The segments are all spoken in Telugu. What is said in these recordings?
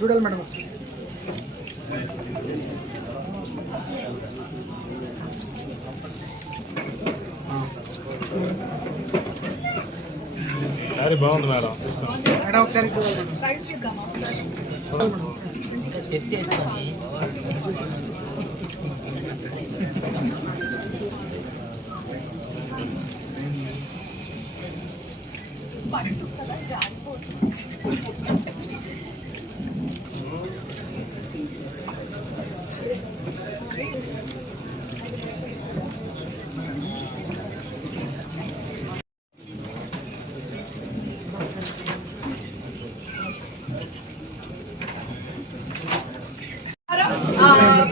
చూడాలి మేడం. సారీ బాగుంది మేడం. మేడం ఒకసారి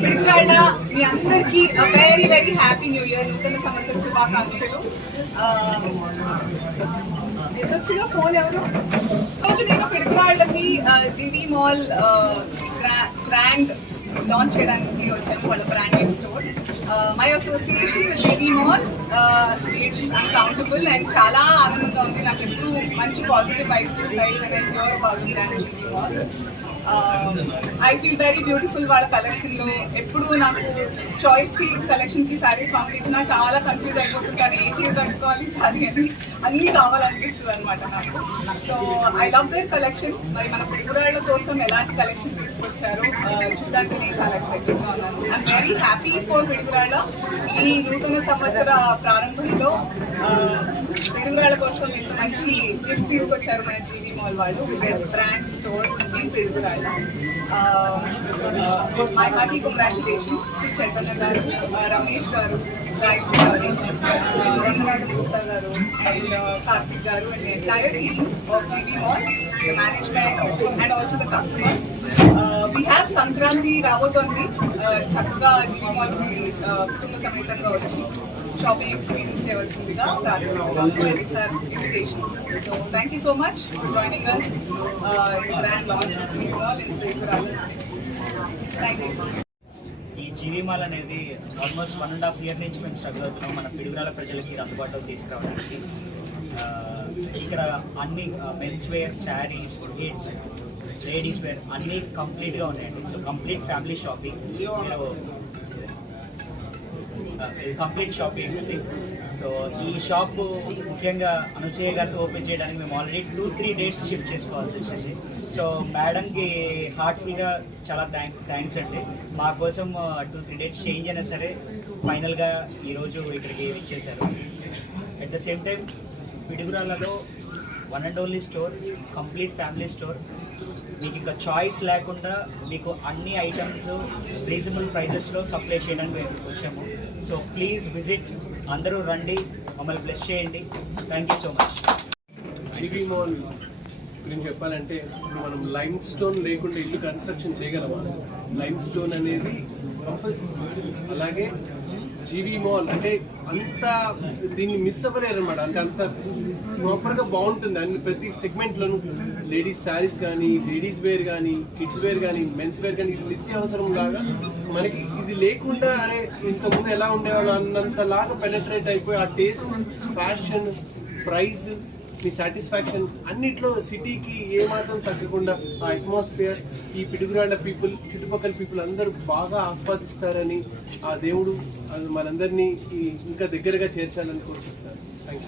పిడుగురాళ్ళ మీ అందరికీ very very happy new year, నూతన సంవత్సర శుభాకాంక్షలు. ఎదొచ్చిన ఫోన్ ఎవరు? రోజు నేను పిడుగురాళ్ళకి జీవీ మాల్ బ్రాండ్ లాంచ్ చేయడానికి వచ్చాను, వాళ్ళ branding store. My association with GV mall is uncountable and చాలా ఆనందంగా ఉంది. నాకు ఎప్పుడు మంచి పాజిటివ్ వైబ్స్ వస్తాయి about brand GV mall. I feel very beautiful. వాళ్ళ కలెక్షన్లో ఎప్పుడు నాకు చాయిస్కి సెలెక్షన్కి శారీస్ పంపించినా చాలా కన్ఫ్యూజ్ అయిపోతుంటాను, ఏ చీర కట్టుకోవాలి శారీ అని అన్నీ కావాలనిపిస్తుంది అనమాట నాకు. So I love their collection. మరి మన పిడుగురాళ్ళ కోసం ఎలాంటి కలెక్షన్ తీసుకొచ్చారో చూడడానికి నేను చాలా ఎక్సైటెడ్గా ఉన్నాను. I'm very happy for Piduguralla. ఈ నూతన సంవత్సర ప్రారంభంలో పిడుగురాళ్ళ కోసం ఇంత మంచి గిఫ్ట్ తీసుకొచ్చారు మన జీవీ మాల్ వాళ్ళు with brand store in Piduguralla. My hearty congratulations to Chaitanya గారు, రమేష్ గారు, గాయత్రి గారు, రంగనాథన్ గుప్తా గారు and Karthik garu and entire team of GV mall, the management and also the customers. We have Sankranti రాబోతోంది. చక్కగా జీవీ మాల్ కుటుంబ సమేతంగా వచ్చి షాపింగ్ ఎక్స్పీరియన్స్ చేయవలసిందిగా it's our invitation. So thank you so much for joining us in the grand launch of GV mall in Piduguralla. Thank you. ఈ జీవీ మాల్ అనేది ఆల్మోస్ట్ 1.5 year నుంచి మేము స్ట్రగుల్ అవుతున్నాం మన పిడుగురాళ్ళ ప్రజలకి అందుబాటులోకి తీసుకురావడానికి. ఇక్కడ అన్ని men's wear, saris, kids, ladies wear అన్నీ కంప్లీట్గా ఉన్నాయండి. So complete family shopping, complete shopping ఉంది. సో ఈ షాప్ ముఖ్యంగా అనసూయ గారితో ఓపెన్ చేయడానికి మేము ఆల్రెడీ 2-3 days షిఫ్ట్ చేసుకోవాల్సి వచ్చింది. సో మేడంకి హార్ట్ఫుల్గా చాలా థ్యాంక్స్ అండి. మా కోసం 2-3 days చేంజ్ అయినా సరే ఫైనల్గా ఈరోజు ఇక్కడికి ఇచ్చేశారు. అట్ ద సేమ్ టైం పిడుగురాళ్ళలో one and only store, complete family store. మీకు ఇంకా చాయిస్ లేకుండా మీకు అన్ని ఐటమ్స్ రీజనబుల్ ప్రైజెస్లో సప్లై చేయడానికి మేము వచ్చాము. సో ప్లీజ్ విజిట్, అందరూ రండి, మమ్మల్ని బ్లెస్ చేయండి. Thank you so much. GV mall గురించి చెప్పాలంటే ఇప్పుడు మనం లైమ్ స్టోన్ లేకుండా ఇల్లు కన్స్ట్రక్షన్ చేయగలమా? లైమ్ స్టోన్ అనేది కంపల్సరీ. అలాగే జీవీ మాల్ అంటే అంత దీన్ని మిస్ అవ్వలేరు అనమాట. అంటే అంత ప్రాపర్గా బాగుంటుంది అన్ని ప్రతి సెగ్మెంట్లోనూ. లేడీస్ శారీస్ కానీ, లేడీస్ వేర్ కానీ, కిడ్స్ వేర్ కానీ, మెన్స్ వేర్ కానీ, నిత్యావసరం లాగా మనకి ఇది లేకుండా అరే ఇంతకుముందు ఎలా ఉండేవాళ్ళు అన్నంతలాగా పెనట్రేట్ అయిపోయి ఆ టేస్ట్, ఫ్యాషన్, ప్రైస్, మీ సాటిస్ఫాక్షన్ అన్నిట్లో సిటీకి ఏమాత్రం తగ్గకుండా ఆ అట్మాస్ఫియర్ ఈ పిడుగురాళ్ళ పీపుల్, చుట్టుపక్కల పీపుల్ అందరూ బాగా ఆస్వాదిస్తారని ఆ దేవుడు మనందరినీ ఇంకా దగ్గరగా చేర్చాలని కోరుకుంటున్నాను. Thank you.